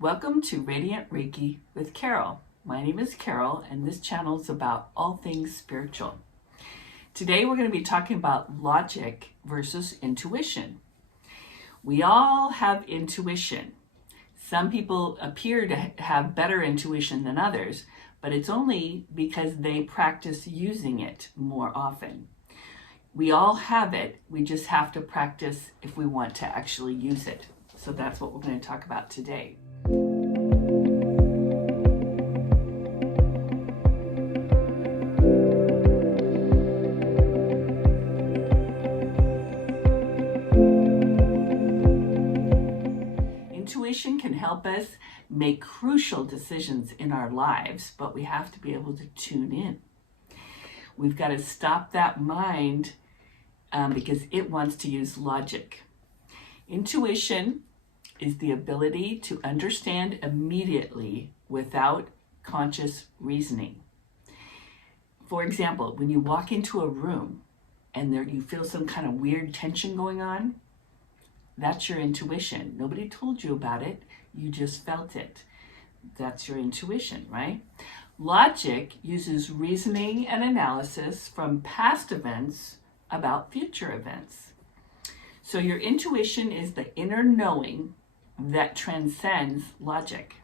Welcome to Radiant Reiki with Carol. My name is Carol, and this channel is about all things spiritual. Today we're going to be talking about logic versus intuition. We all have intuition. Some people appear to have better intuition than others, but it's only because they practice using it more often. We all have it, we just have to practice if we want to actually use it. So that's what we're going to talk about today. Intuition can help us make crucial decisions in our lives, but we have to be able to tune in. We've got to stop that mind because it wants to use logic. Intuition is the ability to understand immediately without conscious reasoning. For example, when you walk into a room and you feel some kind of weird tension going on, that's your intuition. Nobody told you about it, you just felt it. That's your intuition, right? Logic uses reasoning and analysis from past events about future events. So your intuition is the inner knowing that transcends logic.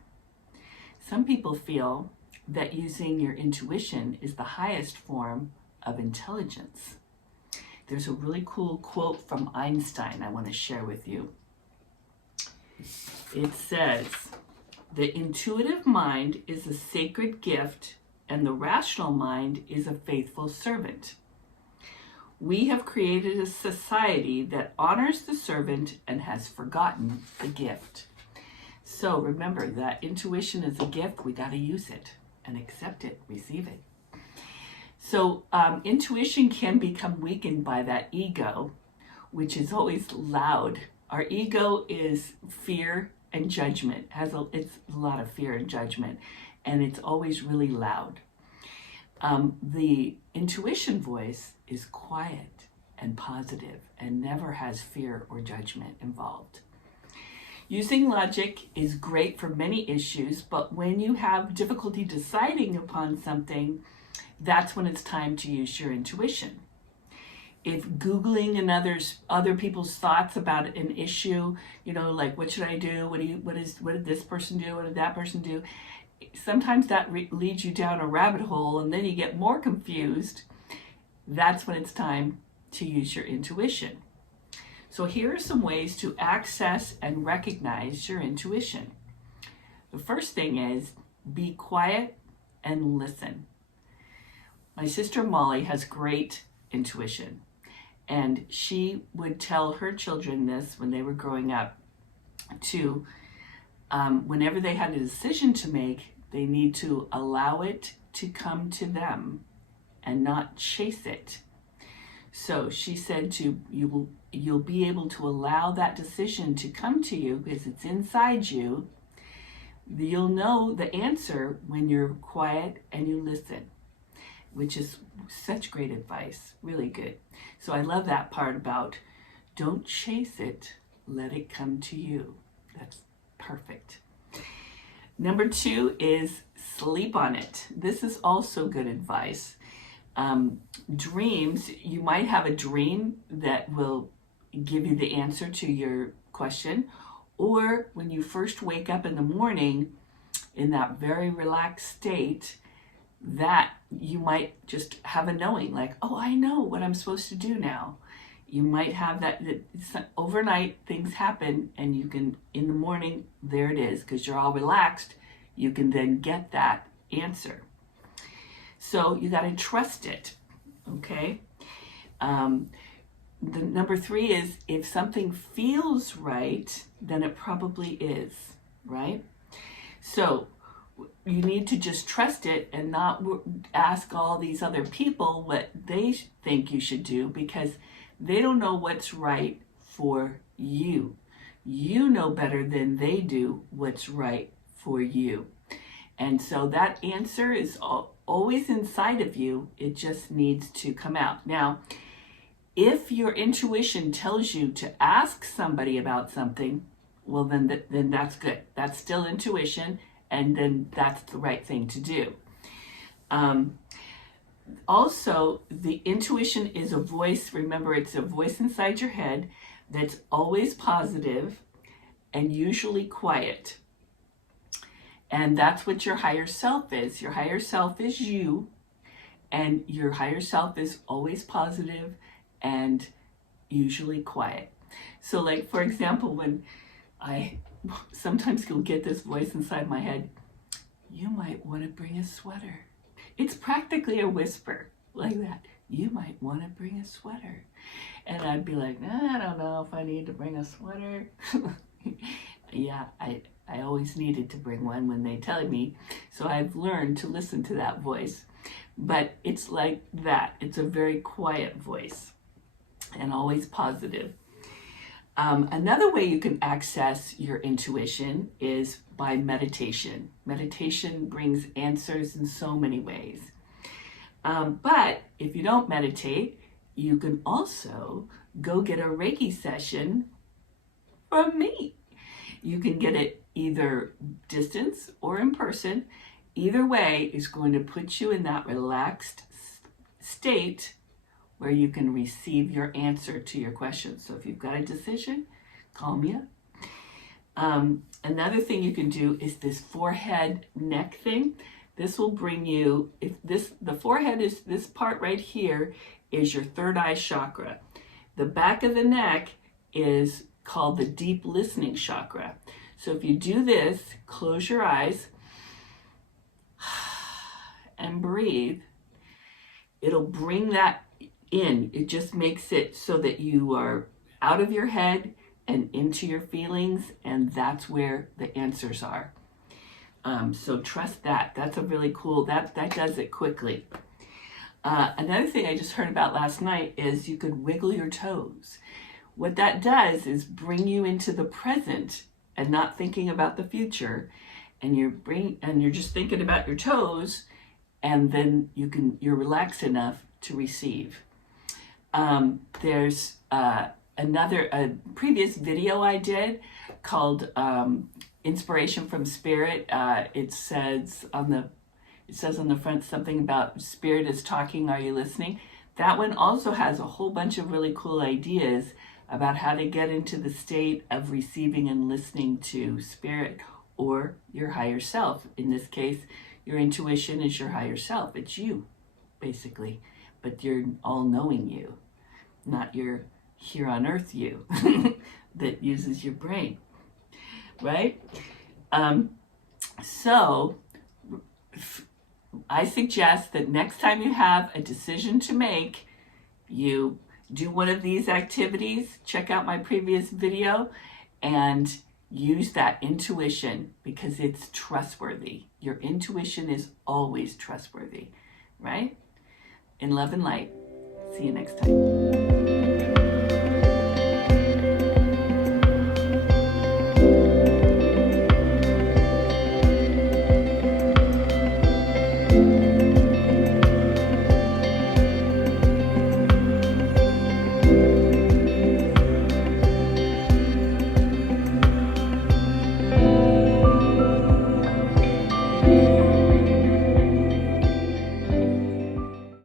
Some people feel that using your intuition is the highest form of intelligence. There's a really cool quote from Einstein I want to share with you. It says, "The intuitive mind is a sacred gift, and the rational mind is a faithful servant. We have created a society that honors the servant and has forgotten the gift." So remember that intuition is a gift. We got to use it and accept it, receive it. So intuition can become weakened by that ego, which is always loud. Our ego is fear and judgment. It's a lot of fear and judgment, and it's always really loud. The intuition voice is quiet and positive and never has fear or judgment involved. Using logic is great for many issues, but when you have difficulty deciding upon something, that's when it's time to use your intuition. If Googling and other people's thoughts about an issue, like what should I do? What did this person do? What did that person do? Sometimes that leads you down a rabbit hole, and then you get more confused. That's when it's time to use your intuition. So here are some ways to access and recognize your intuition. The first thing is be quiet and listen. My sister Molly has great intuition, and she would tell her children this when they were growing up to whenever they had a decision to make, they need to allow it to come to them and not chase it. So she said you'll be able to allow that decision to come to you because it's inside you. You'll know the answer when you're quiet and you listen, which is such great advice, really good. So I love that part about don't chase it, let it come to you. That's perfect. Number 2 is sleep on it. This is also good advice. Dreams, you might have a dream that will give you the answer to your question, or when you first wake up in the morning in that very relaxed state, that you might just have a knowing, like, oh, I know what I'm supposed to do now. You might have that overnight things happen, and you can, in the morning, there it is, because you're all relaxed, you can then get that answer. So you got to trust it, okay? The number 3 is if something feels right, then it probably is, right? So you need to just trust it and not ask all these other people what they think you should do, because they don't know what's right for you. You know better than they do what's right for you. And so that answer is always inside of you. It just needs to come out. Now, if your intuition tells you to ask somebody about something, well, then that's good. That's still intuition, and then that's the right thing to do. Also, the intuition is a voice. Remember, it's a voice inside your head that's always positive and usually quiet. And that's what your higher self is. Your higher self is you, and your higher self is always positive and usually quiet. So, like, for example, when I sometimes you'll get this voice inside my head, you might want to bring a sweater. It's practically a whisper like that. You might want to bring a sweater. And I'd be like, I don't know if I need to bring a sweater. Yeah, I always needed to bring one when they tell me. So I've learned to listen to that voice. But it's like that. It's a very quiet voice and always positive. Another way you can access your intuition is by meditation. Meditation brings answers in so many ways. But if you don't meditate, you can also go get a Reiki session from me. You can get it either distance or in person. Either way is going to put you in that relaxed state where you can receive your answer to your questions. So if you've got a decision, call me up. Another thing you can do is this forehead neck thing. This will bring you, the forehead is this part right here is your third eye chakra. The back of the neck is called the deep listening chakra. So if you do this, close your eyes and breathe, it'll bring that in. It just makes it so that you are out of your head and into your feelings, and that's where the answers are. So trust that. That's a really cool, that does it quickly. Another thing I just heard about last night is you could wiggle your toes. What that does is bring you into the present and not thinking about the future, and you're just thinking about your toes, and then you're relaxed enough to receive. There's a previous video I did called Inspiration from Spirit. It says on the front something about Spirit is talking, are you listening? That one also has a whole bunch of really cool ideas about how to get into the state of receiving and listening to Spirit or your higher self. In this case, your intuition is your higher self. It's you, basically. But you're all-knowing you, not your here on earth you that uses your brain, right? So I suggest that next time you have a decision to make, you do one of these activities, check out my previous video, and use that intuition because it's trustworthy. Your intuition is always trustworthy, right? In love and light. See you next time.